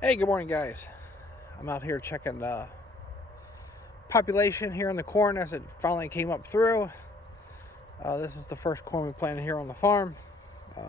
Hey, good morning, guys. I'm out here checking population here in the corn as it finally came up through. This is the first corn we planted here on the farm. Um,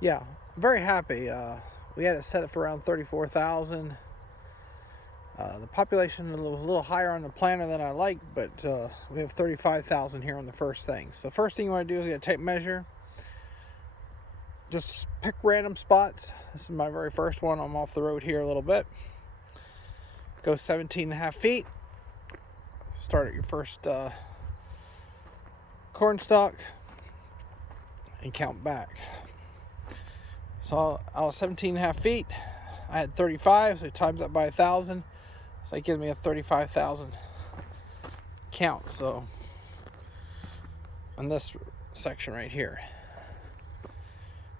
yeah, I'm very happy. We had it set it for around 34,000. The population was a little higher on the planter than I like, but we have 35,000 here on the first thing. So the first thing you want to do is get a tape measure. Just pick random spots. This is my very first one. I'm off the road here a little bit. Go 17.5 feet. Start at your first corn stalk and count back. So I was 17.5 feet. I had 35, so times that by 1,000. So that gives me a 35,000 count. So on this section right here.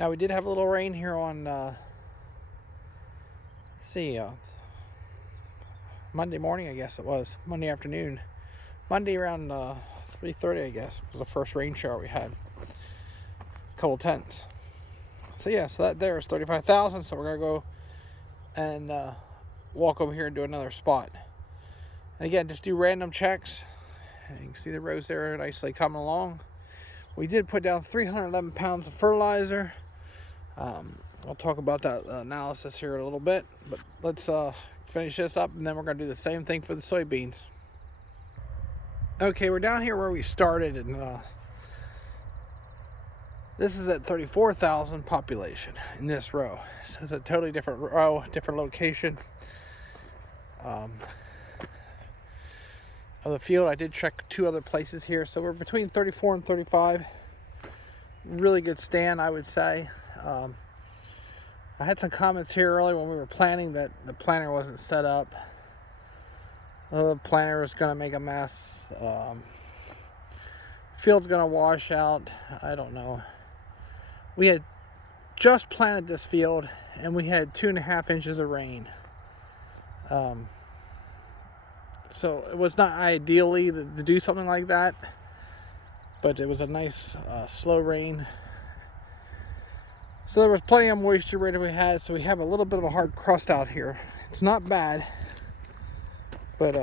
Now we did have a little rain here on Monday morning, I guess it was. Monday afternoon. Monday around 3:30, I guess, was the first rain shower we had. A couple tenths. So yeah, so that there is 35,000. So we're gonna go and walk over here and do another spot. And again, just do random checks. And you can see the rows there nicely coming along. We did put down 311 pounds of fertilizer. I'll talk about that analysis here in a little bit, but let's finish this up and then we're going to do the same thing for the soybeans. Okay, we're down here where we started, and this is at 34,000 population in this row. So it's a totally different row, different location of the field. I did check two other places here, so we're between 34 and 35. Really good stand, I would say. I had some comments here earlier when we were planting that the planter wasn't set up. The planter was going to make a mess. Field's going to wash out. I don't know. We had just planted this field and we had 2.5 inches of rain. So it was not ideally to do something like that, but it was a nice slow rain. So there was plenty of moisture right we had, so we have a little bit of a hard crust out here. It's not bad, but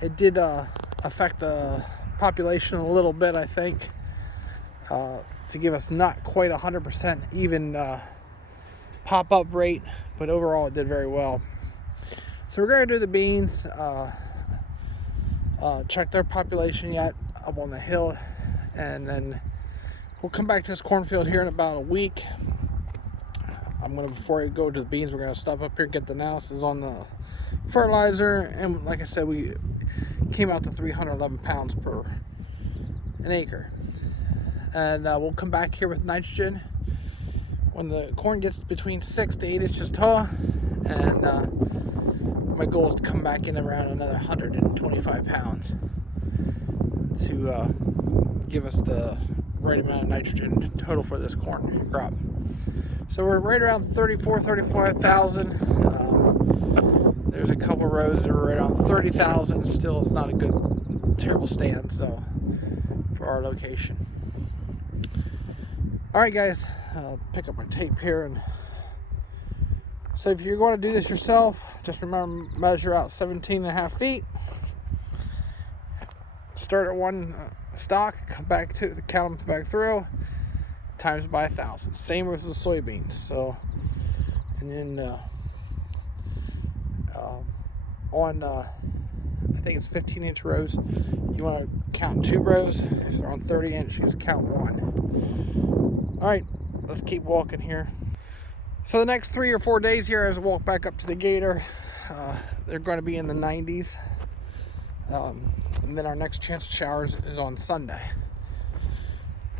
it did affect the population a little bit, I think, to give us not quite 100% even pop-up rate, but overall it did very well. So we're going to do the beans, check their population yet up on the hill, and then we'll come back to this cornfield here in about a week. Before I go to the beans, we're gonna stop up here and get the analysis on the fertilizer. And like I said, we came out to 311 pounds per an acre. And we'll come back here with nitrogen when the corn gets between 6 to 8 inches tall. And my goal is to come back in around another 125 pounds to give us the right amount of nitrogen total for this corn crop. So we're right around 35,000. There's a couple rows that are right around 30,000. Still, it's not a good, terrible stand. So for our location. All right, guys, I'll pick up my tape here. And so if you're going to do this yourself, just remember measure out 17.5 feet. Start at one stock, come back to the count them back through, times by 1,000. Same with the soybeans. So, and then I think it's 15-inch rows, you want to count 2 rows. If they're on 30-inch, just count 1. All right, let's keep walking here. So the next 3 or 4 days here, as I walk back up to the gator, they're going to be in the 90s. And then our next chance of showers is on Sunday.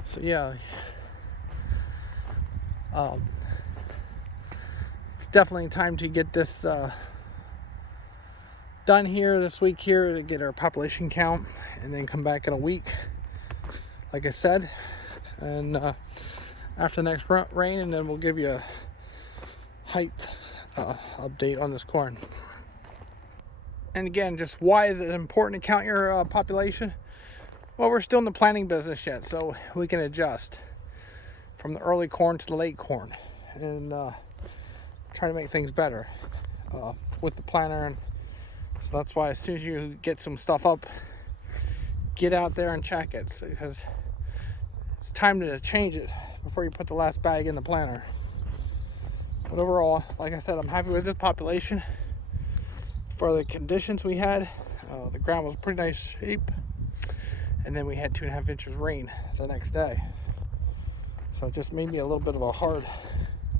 So yeah, it's definitely time to get this done here this week here to get our population count, and then come back in a week, like I said, and after the next rain, and then we'll give you a height update on this corn. And again, just why is it important to count your population? Well, we're still in the planting business yet, so we can adjust from the early corn to the late corn. And try to make things better with the planter. And so that's why as soon as you get some stuff up, get out there and check it, because it's time to change it before you put the last bag in the planter. But overall, like I said, I'm happy with this population. For the conditions we had, the ground was pretty nice shape, and then we had 2.5 inches rain the next day, so it just made me a little bit of a hard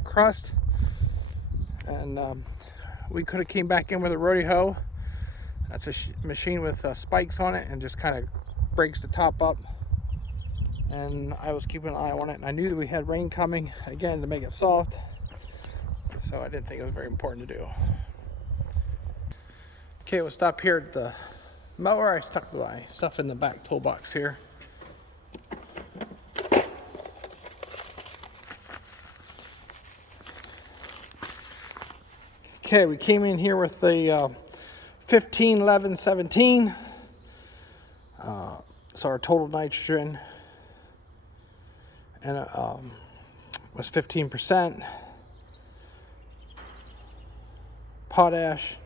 crust. And we could have came back in with a rotary hoe. That's a machine with spikes on it, and just kind of breaks the top up. And I was keeping an eye on it, and I knew that we had rain coming again to make it soft, so I didn't think it was very important to do. Okay, we'll stop here at the mower. I stuck my stuff in the back toolbox here. Okay, we came in here with the 15, 11, 17. So our total nitrogen and was 15%. Potash.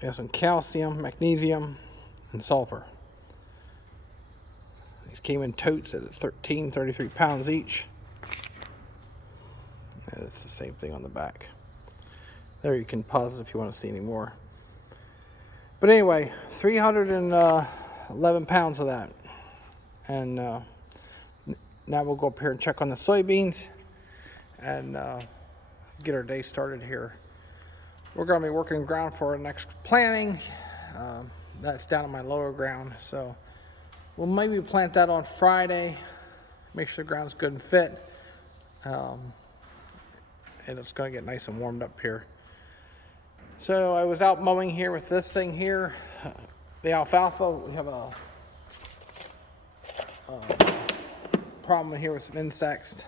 We have some calcium, magnesium, and sulfur. These came in totes at 33 pounds each. And it's the same thing on the back. There, you can pause it if you want to see any more. But anyway, 311 pounds of that. And now we'll go up here and check on the soybeans and get our day started here. We're going to be working ground for our next planting. That's down on my lower ground, so we'll maybe plant that on Friday. Make sure the ground's good and fit, and it's going to get nice and warmed up here. So I was out mowing here with this thing here, the alfalfa. We have a problem here with some insects,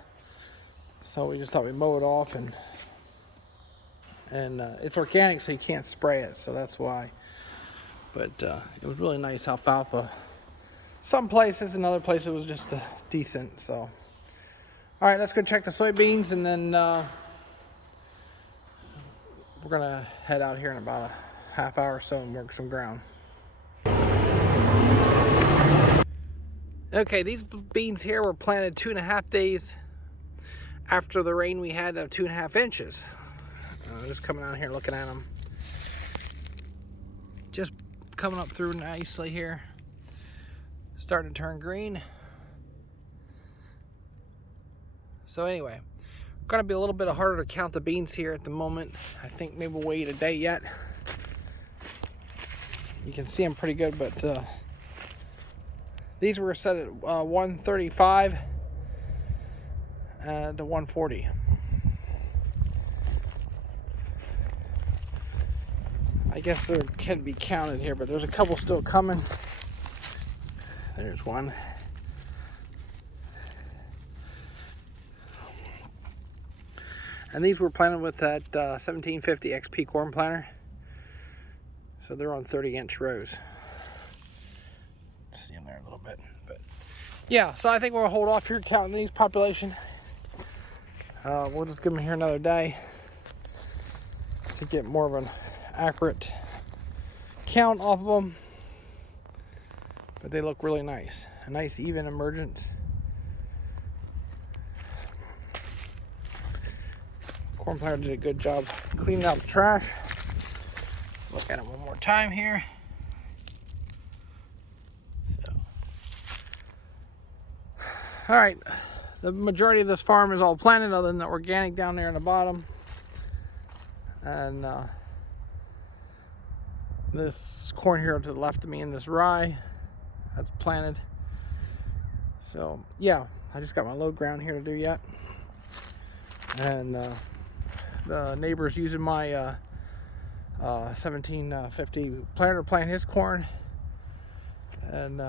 so we just thought we'd mow it off. And it's organic, so you can't spray it, so that's why. But it was really nice alfalfa. Some places, and other places it was just decent. So, all right, let's go check the soybeans, and then we're gonna head out here in about a half hour or so and work some ground. Okay, these beans here were planted 2.5 days after the rain we had of 2.5 inches. Just coming out here looking at them, just coming up through nicely here, starting to turn green. So anyway, gonna be a little bit harder to count the beans here at the moment. I think maybe we'll wait a day yet. You can see them pretty good, but these were set at 135 to 140. I guess they can be counted here, but there's a couple still coming. There's one. And these were planted with that 1750 XP corn planter. So they're on 30-inch rows. See them there a little bit. But yeah, so I think we'll hold off here counting these population. We'll just give them here another day to get more of an accurate count off of them. But they look really nice. A nice even emergence. Corn planter did a good job cleaning out the trash. Look at it one more time here. So, all right, the majority of this farm is all planted other than the organic down there in the bottom. And this corn here to the left of me, and this rye that's planted. So yeah, I just got my low ground here to do yet. And the neighbor's using my 1750 planter to plant his corn. And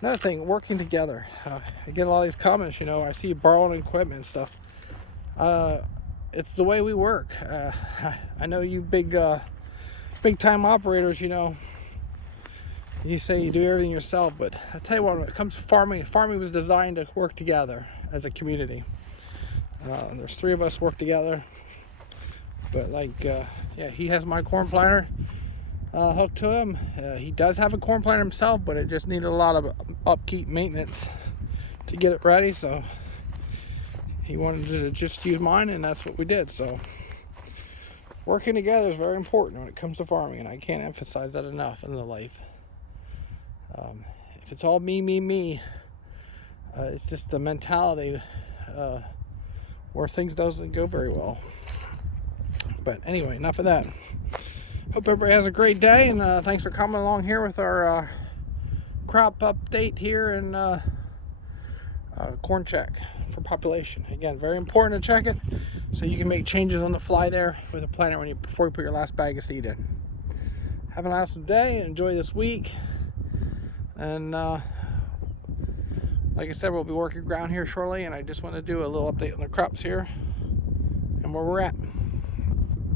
another thing, working together. I get a lot of these comments, you know, I see you borrowing equipment and stuff. It's the way we work. I know you big time operators, you know, you say you do everything yourself, but I tell you what, when it comes to farming was designed to work together as a community. There's 3 of us work together, But like, yeah, he has my corn planter hooked to him. He does have a corn planter himself, but it just needed a lot of upkeep maintenance to get it ready. So he wanted to just use mine, and that's what we did. So working together is very important when it comes to farming, and I can't emphasize that enough in the life. If it's all me, it's just the mentality where things doesn't go very well. But anyway, enough of that. Hope everybody has a great day, and thanks for coming along here with our crop update here and corn check for population. Again, very important to check it so you can make changes on the fly there with a planter before you put your last bag of seed in. Have an awesome day, enjoy this week, and like I said, we'll be working ground here shortly, and I just want to do a little update on the crops here and where we're at.